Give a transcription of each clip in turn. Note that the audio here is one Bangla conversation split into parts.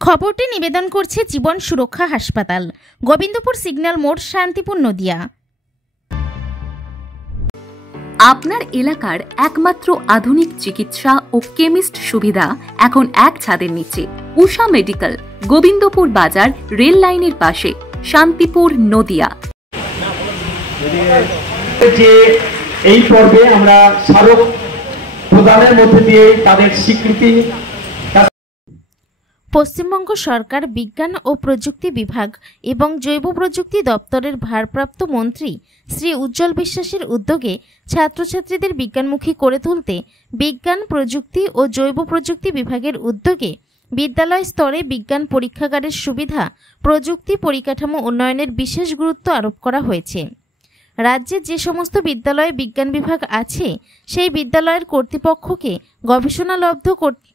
খবরটি নিবেদন করছে জীবন সুরক্ষা হাসপাতাল, গোবিন্দপুর সিগন্যাল মোড়, শান্তিপুর, নদিয়া। আপনার এলাকার একমাত্র আধুনিক চিকিৎসা ও কেমিস্ট সুবিধা এখন এক ছাদের নিচে। উষা মেডিকেল, গোবিন্দপুর বাজার, রেল লাইনের পাশে, শান্তিপুর, নদিয়া। যে এই পর্বে আমরা স্মারক প্রদানের মধ্যে দিয়ে তাদের স্বীকৃতি। পশ্চিমবঙ্গ সরকার বিজ্ঞান ও প্রযুক্তি বিভাগ এবং জৈব প্রযুক্তি দপ্তরের ভারপ্রাপ্ত মন্ত্রী শ্রী উজ্জ্বল বিশ্বাসের উদ্যোগে ছাত্রছাত্রীদের বিজ্ঞানমুখী করে তুলতে বিজ্ঞান, প্রযুক্তি ও জৈব প্রযুক্তি বিভাগের উদ্যোগে বিদ্যালয় স্তরে বিজ্ঞান পরীক্ষাগারের সুবিধা, প্রযুক্তি পরিকাঠামো উন্নয়নের বিশেষ গুরুত্ব আরোপ করা হয়েছে। রাজ্যে যে সমস্ত বিদ্যালয়ে বিজ্ঞান বিভাগ আছে সেই বিদ্যালয়ের কর্তৃপক্ষকে গবেষণালব্ধ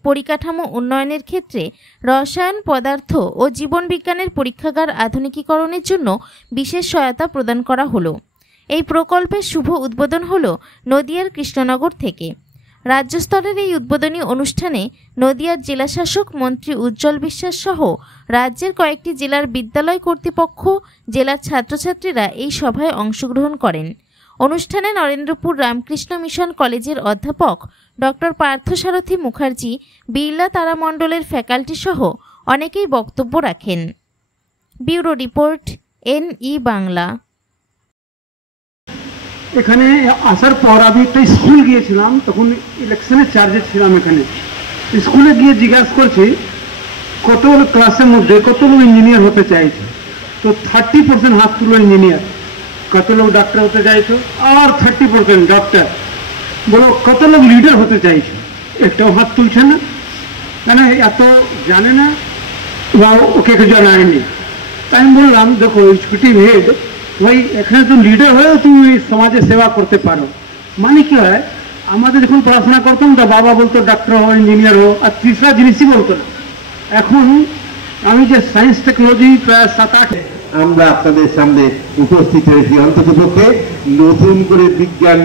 পরিকাঠামো উন্নয়নের ক্ষেত্রে রসায়ন, পদার্থ ও জীবন বিজ্ঞানের পরীক্ষাগার আধুনিকীকরণের জন্য বিশেষ সহায়তা প্রদান করা হলো। এই প্রকল্পের শুভ উদ্বোধন হলো নদিয়ার কৃষ্ণনগর থেকে। রাজ্য স্তরের এই উদ্বোধনী অনুষ্ঠানে নদিয়ার জেলাশাসক মন্ত্রী উজ্জ্বল বিশ্বাস সহ রাজ্যের কয়েকটি জেলার বিদ্যালয় কর্তৃপক্ষ, জেলার ছাত্রছাত্রীরা এই সভায় অংশগ্রহণ করেন। অনুষ্ঠানে নরেন্দ্রপুর রামকৃষ্ণ মিশন কলেজের অধ্যাপক ডক্টর পার্থসারথী মুখার্জি, বিড়লা তারামণ্ডলের ফ্যাকাল্টি সহ অনেকেই বক্তব্য রাখেন। Bureau report, NE Bangla. এখানে আসার পর আমি একটা স্কুল গিয়েছিলাম, তখন ইলেকশনের চার্জে ছিলাম। এখানে স্কুলে গিয়ে জিজ্ঞাসা করছি কত ক্লাসের মধ্যে কত লোক ইঞ্জিনিয়ার হতে চাইছে, তো 30% হাত তুলো ইঞ্জিনিয়ার। কত লোক ডাক্তার হতে চাইছো, আর 30% ডক্টর। বলো কত লোক লিডার হতে চাইছো, একটাও হাত তুলছে না, কেন এত জানে না বা ওকে কিছু জানায়নি। তাই আমি বললাম দেখো এক্সিকিউটিভ হেড ভাই, এখানে তো লিডার হয়েও তুমি সমাজে সেবা করতে পারো। মানে কি হয়, আমাদের যখন পড়াশোনা করতাম তো বাবা বলতো ডাক্তার হো, ইঞ্জিনিয়ার হো, আর তিসরা জিনিসই বলতো না। এখন আমি যে সায়েন্স টেকনোলজি প্রায় 7-8 আমরা আপনাদের সামনে উপস্থিত হয়েছি, অন্ততপক্ষে নতুন করে বিজ্ঞান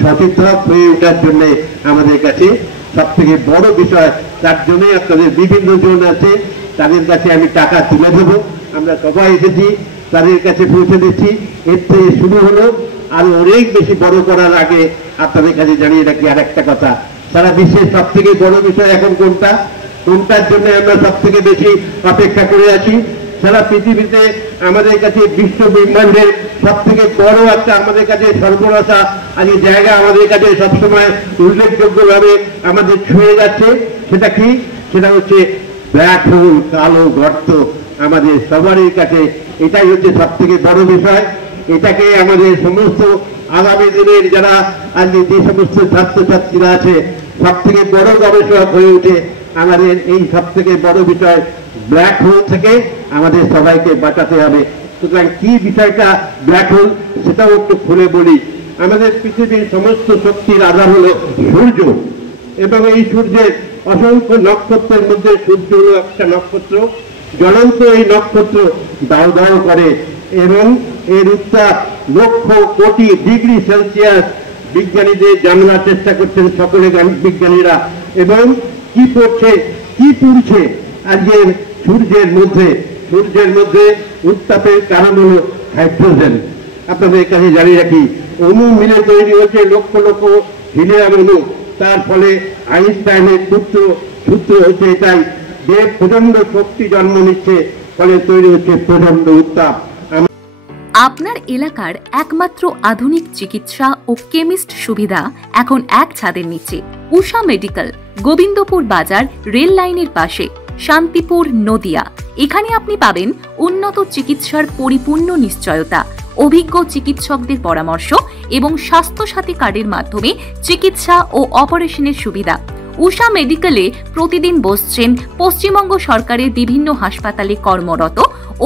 সচেতন হয়ে ওঠার জন্য আমাদের কাছে সব থেকে বড় বিষয়। তার জন্য আপনাদের বিভিন্ন জন আছে, তাদের কাছে আমি টাকা তুলে দেবো। আমরা সবাই এসেছি, তাদের কাছে পৌঁছে দিচ্ছি। এর থেকে শুরু হলো, আর অনেক বেশি বড় করার আগে আপনাদের কাছে জানিয়ে রাখি আর একটা কথা, সারা বিশ্বের সব থেকে বড় বিষয় এখন কোনটার জন্য আমরা সব থেকে বেশি অপেক্ষা করে আছি। সারা পৃথিবীতে আমাদের কাছে বিশ্ব ব্রহ্মাণ্ডের সব থেকে বড় একটা আমাদের কাছে সর্বনাশা আজকে জায়গা আমাদের কাছে সবসময় উল্লেখযোগ্যভাবে আমাদের ছুঁয়ে যাচ্ছে। সেটা কি? সেটা হচ্ছে ব্ল্যাক হোল, কালো গর্ত। আমাদের সবারই কাছে এটাই হচ্ছে সব থেকে বড় বিষয়। এটাকে আমাদের সমস্ত আগামী দিনের যারা আজকে যে সমস্ত ছাত্রছাত্রীরা আছে সব থেকে বড় গবেষক হয়ে উঠে আমাদের এই সব থেকে বড় বিষয় ব্ল্যাক হোল থেকে আমাদের সবাইকে বাঁচাতে হবে। সুতরাং কি বিষয়টা ব্ল্যাক হোল সেটাও একটু খুলে বলি। আমাদের পৃথিবীর সমস্ত শক্তির আধার হলো সূর্য, এবং এই সূর্যের অসংখ্য নক্ষত্রের মধ্যে সূর্য হলো একটা নক্ষত্র। জ্বলন্ত এই নক্ষত্র দাও দাও করে এবং এর উত্তাপ লক্ষ কোটি ডিগ্রি সেলসিয়াস বিজ্ঞানীদের জানার চেষ্টা করছেন সকলে বিজ্ঞানীরা। এবং কি পড়ছে, কি পুড়ছে আজকের সূর্যের মধ্যে উত্তাপের কারণ হলো হাইড্রোজেন। আপনাদের কাছে জানিয়ে রাখি, অণু মিলে তৈরি হচ্ছে লক্ষ লক্ষ হিলিয়াম অণু। তার ফলে আইনস্টাইনের সূত্র হচ্ছে এটাই যে প্রচন্ড শক্তি জন্ম নিচ্ছে, ফলে তৈরি হচ্ছে প্রচন্ড উত্তাপ। আপনার এলাকার একমাত্র আধুনিক চিকিৎসা ও কেমিস্ট সুবিধা এখন এক ছাদের নিচে। উষা মেডিকেল, গোবিন্দপুর বাজার, রেল লাইনের পাশে, শান্তিপুর, নদিয়া। এখানে আপনি পাবেন উন্নত চিকিৎসার পরিপূর্ণ নিশ্চয়তা, অভিজ্ঞ চিকিৎসকদের পরামর্শ এবং স্বাস্থ্যসাথী কার্ডের মাধ্যমে চিকিৎসা ও অপারেশনের সুবিধা। উষা মেডিকেলে প্রতিদিন বসছেন পশ্চিমবঙ্গ সরকারের বিভিন্ন হাসপাতালে কর্মরত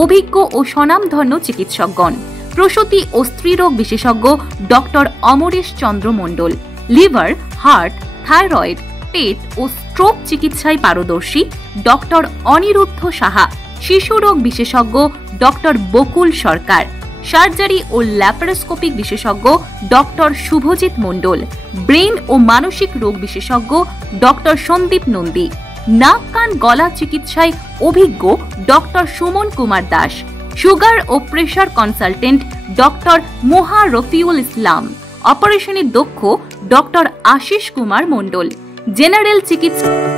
অভিজ্ঞ ও স্বনামধন্য চিকিৎসকগণ। প্রসূতি ও স্ত্রীরোগ বিশেষজ্ঞ ডক্টর অমরেশ চন্দ্র মণ্ডল, লিভার, হার্ট, থাইরয়েড, পেট ও স্ট্রোক চিকিৎসায় পারদর্শী ডক্টর অনিরুদ্ধ সাহা, শিশুরোগ বিশেষজ্ঞ ডক্টর বকুল সরকার, সার্জারি ও ল্যাপারোস্কোপিক বিশেষজ্ঞ ডক্টর শুভজিৎ মণ্ডল, ব্রেন ও মানসিক রোগ বিশেষজ্ঞ ডক্টর সন্দীপ নন্দী, নাক কান গলা চিকিৎসায় অভিজ্ঞ ডক্টর সুমন কুমার দাস, সুগার ও প্রেশার কনসালটেন্ট ডক্টর মোহা রফিউল ইসলাম, অপারেশনে দক্ষ ডক্টর আশিস কুমার মণ্ডল, জেনারেল চিকিৎসা